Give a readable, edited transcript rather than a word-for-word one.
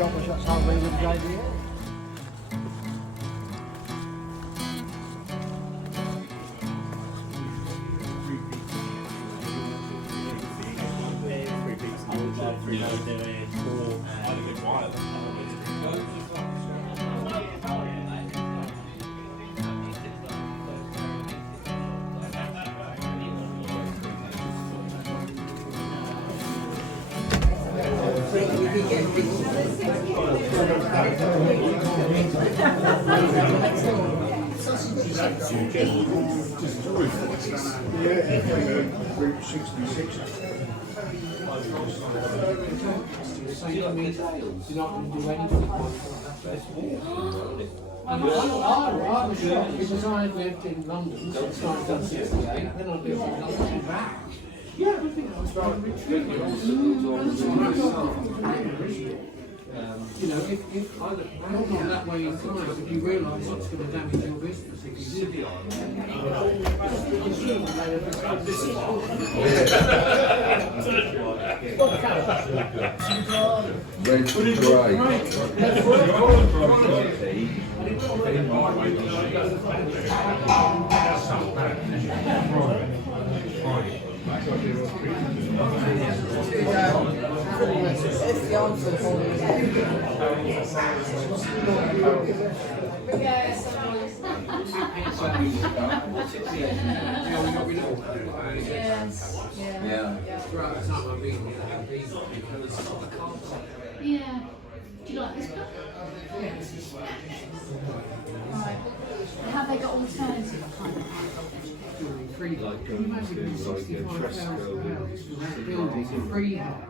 shop was that's how they would guide you. Route 66. You're not going to do anything. I was shocked because I lived in London since 1968, then I lived in London back. Yeah, I think I was trying to retreat. You know, if not that way in time, if you realise it's going to damage your business, if you do. It's the answer for me. Yeah. Do you like this book? Yes. Right. Have they got alternative kind of Free, like, going to like Fresco, building a free house.